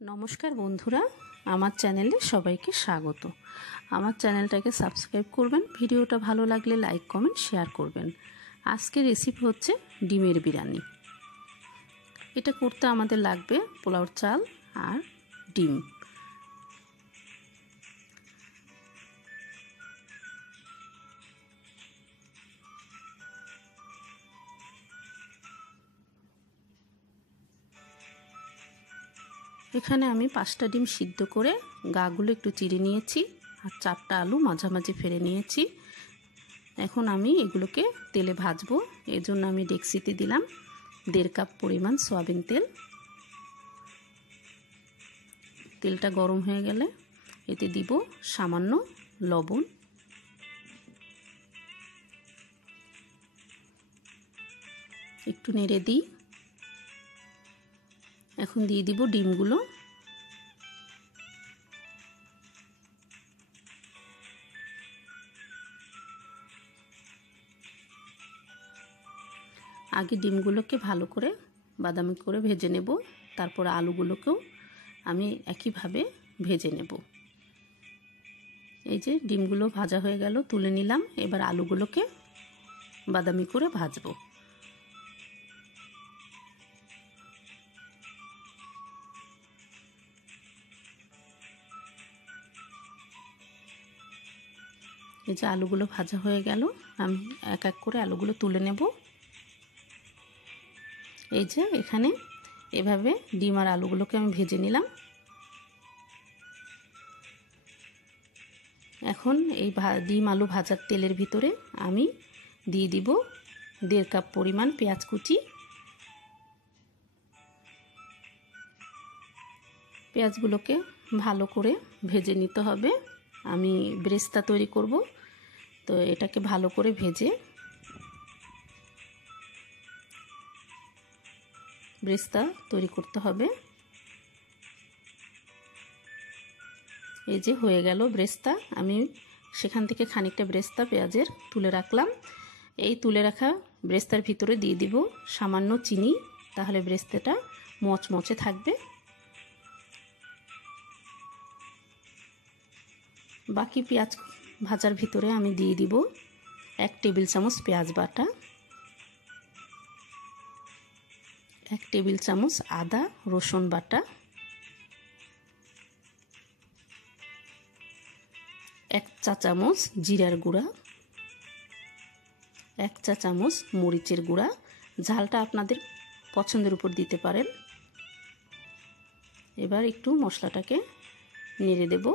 নমস্কার বন্ধুরা, আমার চ্যানেলে সবাইকে স্বাগত। আমার চ্যানেলটাকে সাবস্ক্রাইব করবেন, ভিডিওটা ভালো লাগলে লাইক কমেন্ট শেয়ার করবেন। আজকের রেসিপি হচ্ছে ডিমের বিরিয়ানি। এটা করতে আমাদের লাগবে পোলাওর চাল আর ডিম। এখানে আমি 5টা ডিম সিদ্ধ করে গাগুলো একটু চিড়ে নিয়েছি আর 4টা আলু মাঝামাঝি ফেলে নিয়েছি। এখন আমি এগুলোকে তেলে ভাজবো। এর জন্য আমি ডেকচিতে দিলাম 1.5 কাপ পরিমাণ সয়াবিন তেল। তেলটা গরম হয়ে গেলে এতে দিব সামান্য লবণ, একটু নেড়ে দিই। এখন দিয়ে দিব ডিমগুলো। আগে ডিমগুলোকে ভালো করে বাদামি করে ভেজে নেব, তারপর আলুগুলোকেও আমি একইভাবে ভেজে নেব। এই যে ডিমগুলো ভাজা হয়ে গেল, তুলে নিলাম। এবার আলুগুলোকে বাদামি করে ভাজবো। এই যে আলুগুলো ভাজা হয়ে গেল, আমি এক এক করে আলুগুলো তুলে নেব। এই যে এখানে এভাবে ডিম আর আলুগুলোকে আমি ভেজে নিলাম। এখন এই ডিম আলু ভাজার তেলের ভিতরে আমি দিয়ে দিব 1.5 কাপ পরিমাণ পেঁয়াজ কুচি। পেঁয়াজগুলোকে ভালো করে ভেজে নিতে হবে। আমি ব্রেস্তা তৈরি করব, তো এটাকে ভালো করে ভেজে ব্রেস্তা তৈরি করতে হবে। এই যে হয়ে গেল ব্রেস্তা। আমি সেখান থেকে খানিকটা ব্রেস্তা পেঁয়াজের তুলে রাখলাম। এই তুলে রাখা ব্রেস্তার ভিতরে দিয়ে দিব সামান্য চিনি, তাহলে ব্রেস্তাটা মচমচে থাকবে। বাকি পেঁয়াজ ভাজার ভিতরে আমি দিয়ে দিব 1 টেবিল চামচ পেঁয়াজ বাটা, 1 টেবিল চামচ আদা রসুন বাটা, 1 চা চামচ জিরার গুঁড়া, 1 চা চামচ মরিচের গুঁড়া। ঝালটা আপনাদের পছন্দের উপর দিতে পারেন। এবার একটু মশলাটাকে নেড়ে দেব।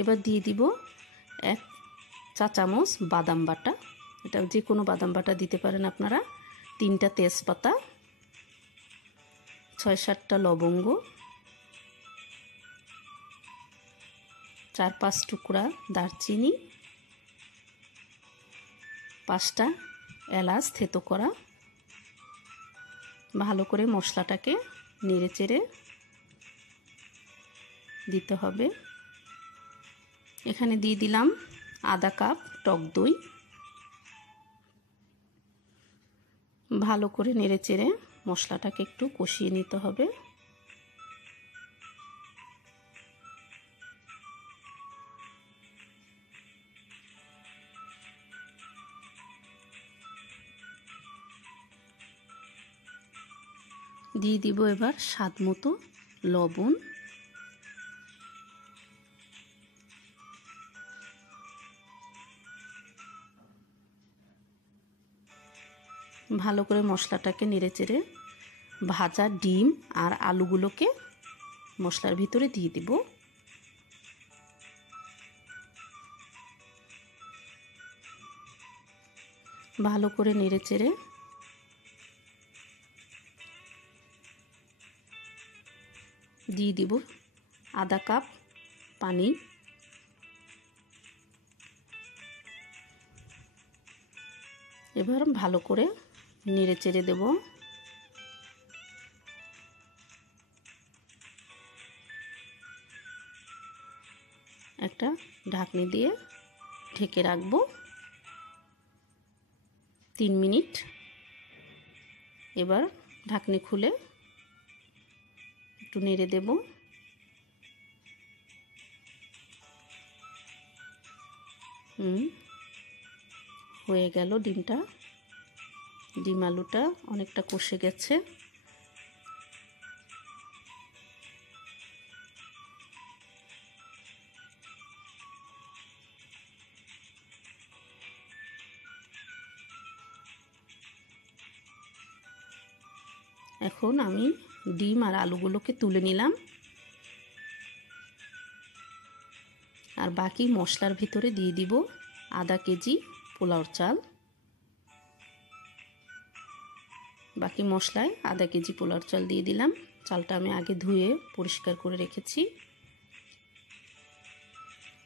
এবার দিয়ে দিব 1 চা চামচ বাদাম বাটা। এটা যে কোনো বাদাম বাটা দিতে পারেন আপনারা। 3টা তেজপাতা, 6-7টা লবঙ্গ, 4-5 টুকরা দারচিনি, 5টা এলাচ থেতো করা। ভালো করে মশলাটাকে নেড়ে চেড়ে দিতে হবে। এখানে দিয়ে দিলাম আধা কাপ টক দই। ভালো করে নেড়ে চেড়ে মশলাটাকে একটু কষিয়ে নিতে হবে। দিয়ে দিব এবার স্বাদ মতো লবণ। ভালো করে মশলাটাকে নেড়েচেড়ে ভাজা ডিম আর আলুগুলোকে মশলার ভিতরে দিয়ে দিব। ভালো করে নেড়েচেড়ে দিয়ে দিব আধা কাপ পানি। এবার ভালো করে নেড়ে চেড়ে দেব। একটা ঢাকনি দিয়ে ঢেকে রাখবো 3 মিনিট। এবার ঢাকনি খুলে একটু নেড়ে দেব। হয়ে গেল ডিমটা। ডিম আলুটা অনেকটা কষে গেছে। এখন আমি ডিম আর আলুগুলোকে তুলে নিলাম, আর বাকি মশলার ভিতরে দিয়ে দিব আধা কেজি পোলাওর চাল। বাকি মশলায় আধা কেজি পোলাওর চাল দিয়ে দিলাম। চালটা আমি আগে ধুয়ে পরিষ্কার করে রেখেছি।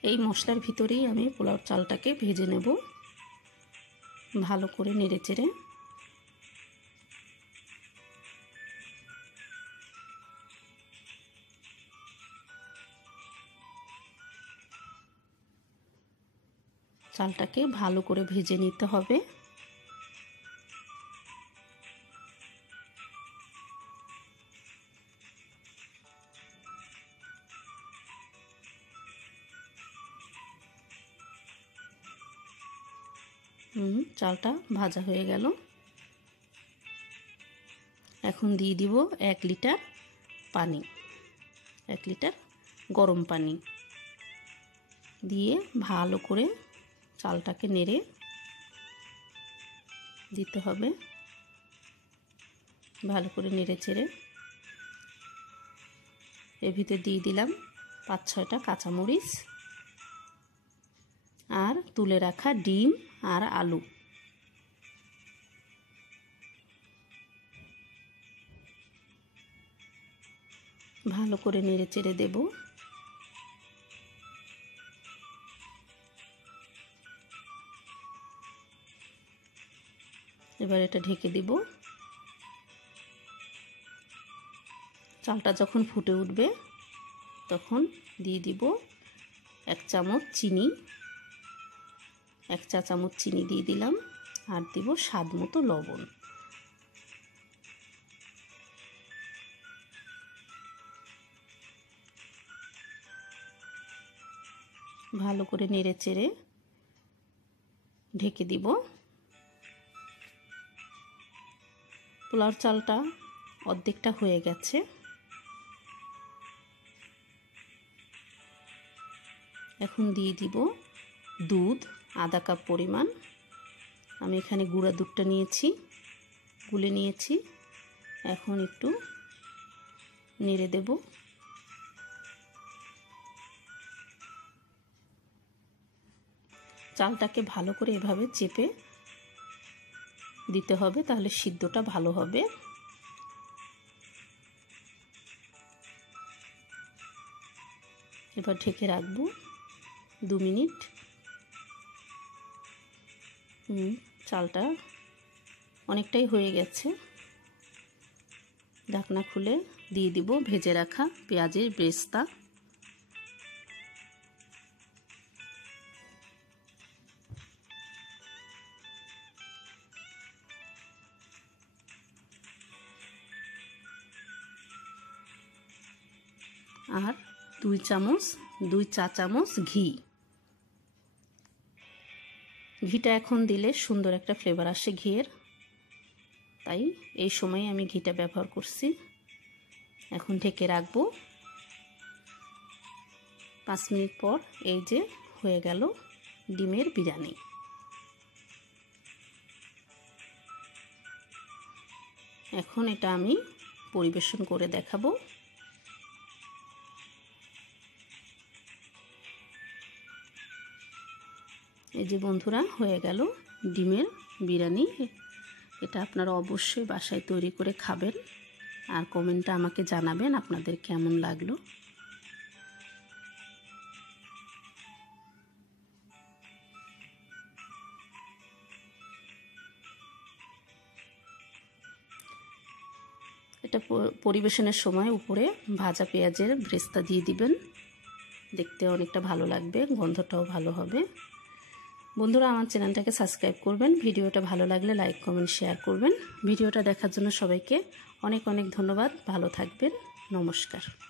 এই মশলার ভিতরেই আমি পোলাওর চালটাকে ভেজে নেব ভালো করে নেড়ে চেড়ে। চালটাকে ভালো করে ভেজে নিতে হবে। চালটা ভাজা হয়ে গেল। এখন দিয়ে দিব 1 লিটার পানি, 1 লিটার গরম পানি দিয়ে ভালো করে চালটাকে নেড়ে দিতে হবে। ভালো করে নেড়ে চেড়ে এর ভিতরে দিয়ে দিলাম 5-6টা কাঁচামরিচ আর তুলে রাখা ডিম আর আলু। ভালো করে নেড়ে চেড়ে দেব। এবার এটা ঢেকে দিব। চালটা যখন ফুটে উঠবে তখন দিয়ে দিব 1 চামচ চিনি, 1 চা চামচ চিনি দিয়ে দিলাম, আর দিব স্বাদ মতো লবণ। ভালো করে নেড়ে চেড়ে ঢেকে দিব। পোলাওর চালটা অর্ধেকটা হয়ে গেছে। এখন দিয়ে দিব দুধ আধা কাপ পরিমাণ। আমি এখানে গুঁড়া দুধটা নিয়েছি, গুলে নিয়েছি। এখন একটু নেড়ে দেব। চালটাকে ভালো করে এভাবে চেপে দিতে হবে, তাহলে সিদ্ধটা ভালো হবে। এবার ঢেকে রাখবো 2 মিনিট। চালটা অনেকটাই হয়ে গেছে। ঢাকনা খুলে দিয়ে দিব ভেজে রাখা পেঁয়াজের বেরেস্তা। আর 2 চা চামচ ঘি। ঘিটা এখন দিলে সুন্দর একটা ফ্লেভার আসে ঘিয়ের, তাই এই সময়ে আমি ঘিটা ব্যবহার করছি। এখন ঢেকে রাখবো। 5 মিনিট পর এই যে হয়ে গেল ডিমের বিরিয়ানি। এখন এটা আমি পরিবেশন করে দেখাবো। এই যে বন্ধুরা, হয়ে গেল ডিমের বিরিয়ানি। এটা আপনারা অবশ্যই বাসায় তৈরি করে খাবেন, আর কমেন্টে আমাকে জানাবেন আপনাদের কেমন লাগলো। এটা পরিবেশনের সময় উপরে ভাজা পেঁয়াজের বেরেস্তা দিয়ে দিবেন। দেখতে অনেকটা ভালো লাগবে, গন্ধটাও ভালো হবে। বন্ধুরা আমার চ্যানেলটাকে সাবস্ক্রাইব করবেন, ভিডিওটা ভালো লাগলে লাইক কমেন্ট শেয়ার করবেন। ভিডিওটা দেখার জন্য সবাইকে অনেক অনেক ধন্যবাদ। ভালো থাকবেন, নমস্কার।